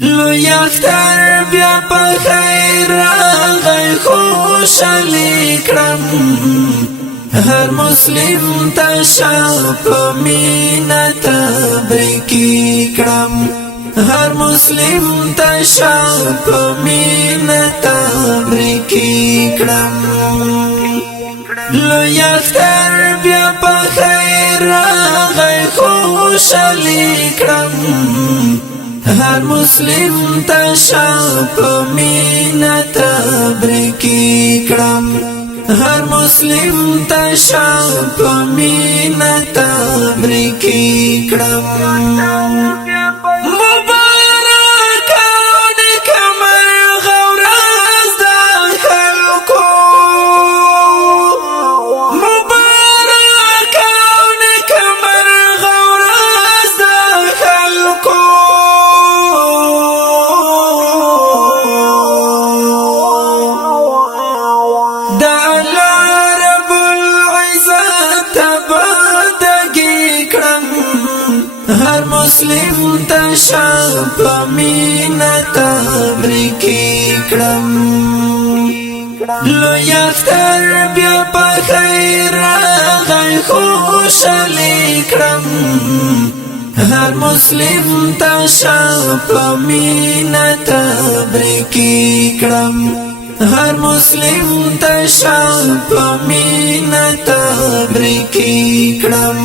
لو یختر بیا په خیر راغی خوشحالی کرم هر مسلم تشا په مینا تبریکی کرم هر مسلم تشا په مینا تبریکی کرم لو یختر بیا په خیر راغی خوشحالی کرم هر مسلم تشا په مینا تبریکی کرم هر مسلم تشا په مینا تبریکی کرم هر مسلم تشا په مینا تبریکی کرم لو یختر بیا په خیر راغی خوشحالی کرم هر مسلم تشا په مینا تبریکی کرم هر مسلم تشا په مینا تبریکی کرم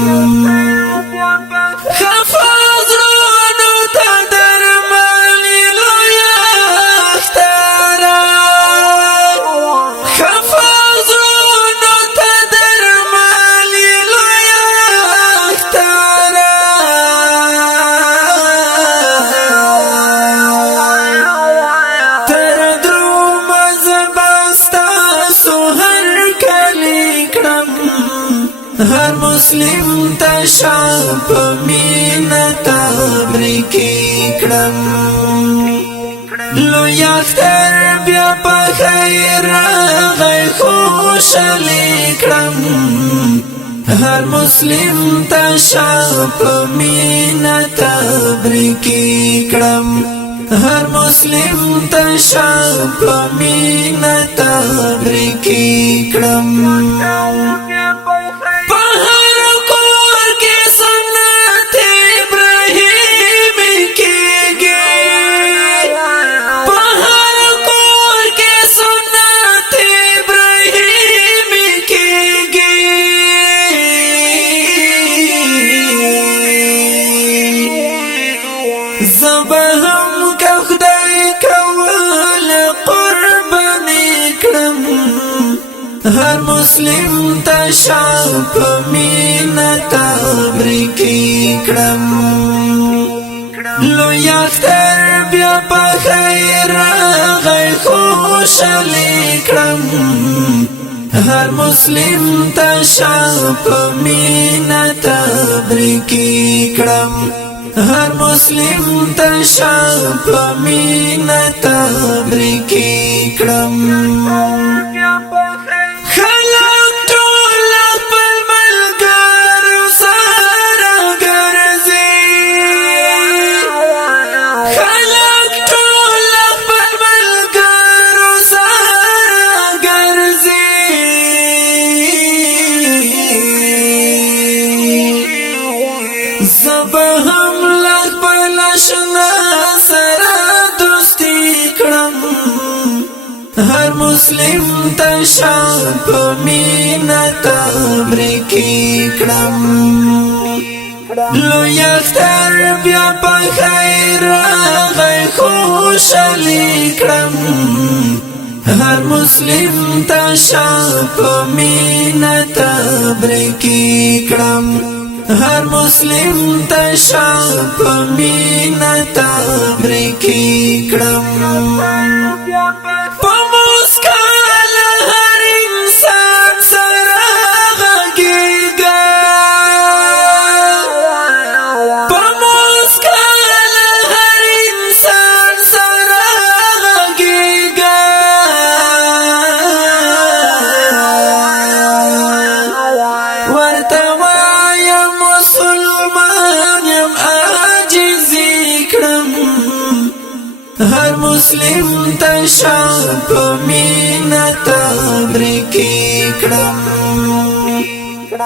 هر مسلم تشا په مینا تبریکی کرم لو یختر بیا په خیر راغی خوشحالی کرم هر مسلم تشا په مینا تبریکی کرم هر مسلم تشا په مینا تبریکی کرم زبهم که خدای کول قربانی کرم هر مسلم تشا په مینا تبریکی کرم لو یختر بیا په خیر راغی خوشحالی کرم هر مسلم تشا په مینا تبریکی کرم هر مسلم تشا په مینا تبریکی کرم خلق ټول خپل ملګرو سره ګرځي خلق ټول خپل ملګرو سره ګرځي زبهم شنا سره دوستی کرم هر مسلم تشا په مینا تبریکی کرم لو یختر بیا په خیر راغی خوشحالی کرم هر مسلم تشا په مینا تبریکی کرم هر مسلم تشا په مینا تبریکی کرم په مسکا له هر انسان سره غږیږه په مسکا له هر انسان سره غږیږه ورته مسلمان یم عاجزی کرم هر مسلم تشار په مینا تبریکی کړم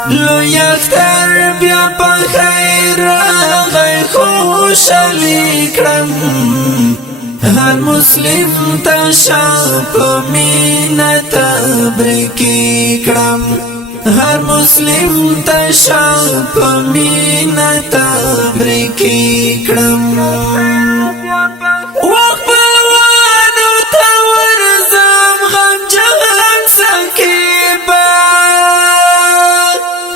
لوی اختر بیا په خیر راغی خوشحالي کړم هر مسلم تشار په مینا تبریکی کړم هر مسلم تشار په مینا تبریکی کړم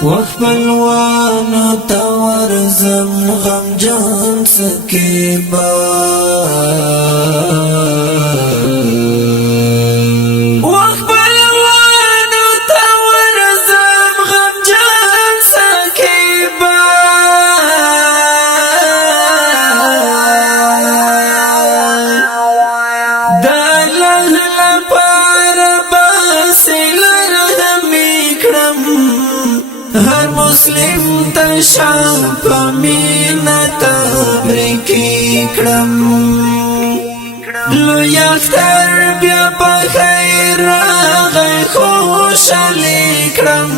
وخپلوانو تور زم غم جان سکیبا وخپلوانو تور زم غم جان سکیبا دلال لپاره باسلر دمی کړم هر مسلم تشار په مینا تبریکی کړم لوی اختر بیا په خیر راغی خوشحالي کړم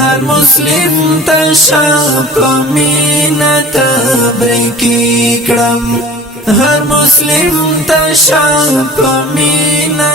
هر مسلم تشار په مینا تبریکی کړم هر مسلم تشار په مینا